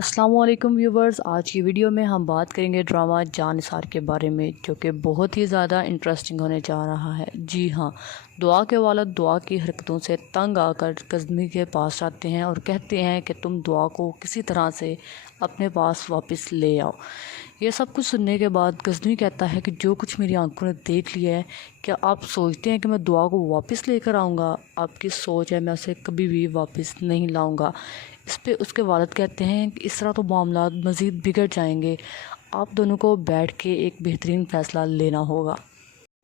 अस्सलाम वालेकुम व्यूवर्स। आज की वीडियो में हम बात करेंगे ड्रामा जान निसार के बारे में, जो कि बहुत ही ज़्यादा इंटरेस्टिंग होने जा रहा है। जी हाँ, दुआ के वालिद दुआ की हरकतों से तंग आकर कज़मी के पास आते हैं और कहते हैं कि तुम दुआ को किसी तरह से अपने पास वापस ले आओ। ये सब कुछ सुनने के बाद गज़नी कहता है कि जो कुछ मेरी आंखों ने देख लिया है, क्या आप सोचते हैं कि मैं दुआ को वापस लेकर आऊँगा? आपकी सोच है, मैं उसे कभी भी वापस नहीं लाऊँगा। इस पे उसके वालिद कहते हैं कि इस तरह तो मामला मज़ीद बिगड़ जाएंगे, आप दोनों को बैठ के एक बेहतरीन फ़ैसला लेना होगा।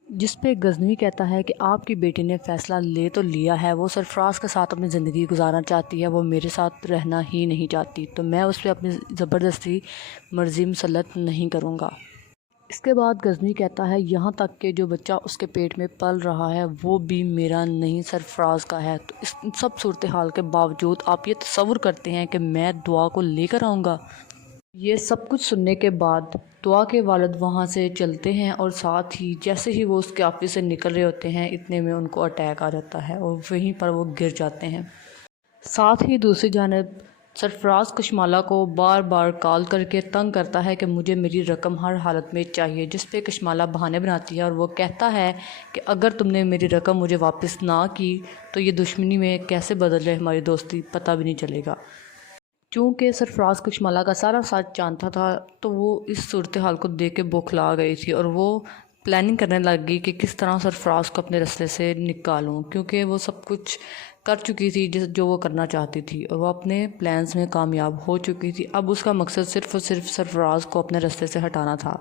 जिस पे गज़नवी कहता है कि आपकी बेटी ने फ़ैसला ले तो लिया है, वो सरफ़राज़ के साथ अपनी ज़िंदगी गुजारना चाहती है, वो मेरे साथ रहना ही नहीं चाहती, तो मैं उस पर अपनी ज़बरदस्ती मर्ज़ी मुसल्लत नहीं करूँगा। इसके बाद गज़नी कहता है यहाँ तक कि जो बच्चा उसके पेट में पल रहा है वो भी मेरा नहीं सरफ़राज़ का है। तो इस सब सूरत हाल के बावजूद आप ये तसव्वुर करते हैं कि मैं दुआ को लेकर आऊँगा? ये सब कुछ सुनने के बाद दुआ के वालिद वहाँ से चलते हैं और साथ ही जैसे ही वो उसके ऑफिस से निकल रहे होते हैं, इतने में उनको अटैक आ जाता है और वहीं पर वो गिर जाते हैं। साथ ही दूसरी जानब सरफराज कशमाला को बार बार कॉल करके तंग करता है कि मुझे मेरी रकम हर हालत में चाहिए, जिस पे कशमाला बहाने बनाती है और वो कहता है कि अगर तुमने मेरी रकम मुझे वापस ना की तो ये दुश्मनी में कैसे बदले हमारी दोस्ती पता भी नहीं चलेगा। चूँकि सरफराज कशमाला का सारा साथ जानता था, तो वो इस सूरत हाल को देख के बौखला गई थी और वो प्लानिंग करने लग गई कि किस तरह सरफराज को अपने रास्ते से निकालूं, क्योंकि वो सब कुछ कर चुकी थी जो वो करना चाहती थी और वो अपने प्लान्स में कामयाब हो चुकी थी। अब उसका मकसद सिर्फ़ और सिर्फ सरफराज को अपने रास्ते से हटाना था।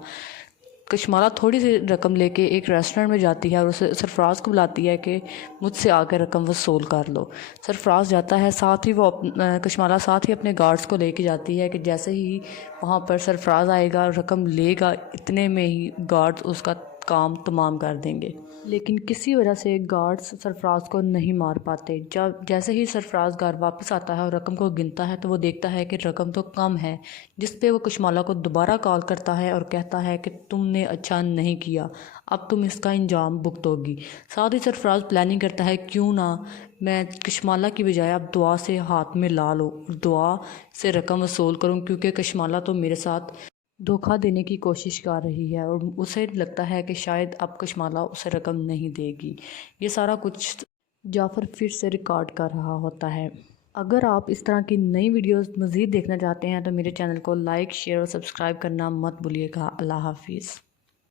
कशमाला थोड़ी सी रकम लेके एक रेस्टोरेंट में जाती है और उसे सरफराज को बुलाती है कि मुझसे आकर रकम वसूल कर लो। सरफराज जाता है, साथ ही वो कशमाला साथ ही अपने गार्ड्स को लेके जाती है कि जैसे ही वहाँ पर सरफराज आएगा रकम लेगा, इतने में ही गार्ड्स उसका काम तमाम कर देंगे। लेकिन किसी वजह से गार्ड्स सरफराज को नहीं मार पाते। जब जैसे ही सरफराज घर वापस आता है और रकम को गिनता है तो वो देखता है कि रकम तो कम है, जिस पे वो कशमाला को दोबारा कॉल करता है और कहता है कि तुमने अच्छा नहीं किया, अब तुम इसका इंजाम भुगतोगी। साथ ही सरफराज प्लानिंग करता है क्यों ना मैं कशमाला की बजाय अब दुआ से हाथ में ला लो और दुआ से रकम वसूल करूँ, क्योंकि कशमाला तो मेरे साथ धोखा देने की कोशिश कर रही है और उसे लगता है कि शायद अब कशमाला उसे रकम नहीं देगी। ये सारा कुछ जाफ़र फिर से रिकॉर्ड कर रहा होता है। अगर आप इस तरह की नई वीडियोस मज़ीद देखना चाहते हैं तो मेरे चैनल को लाइक, शेयर और सब्सक्राइब करना मत भूलिएगा। अल्लाह हाफिज़।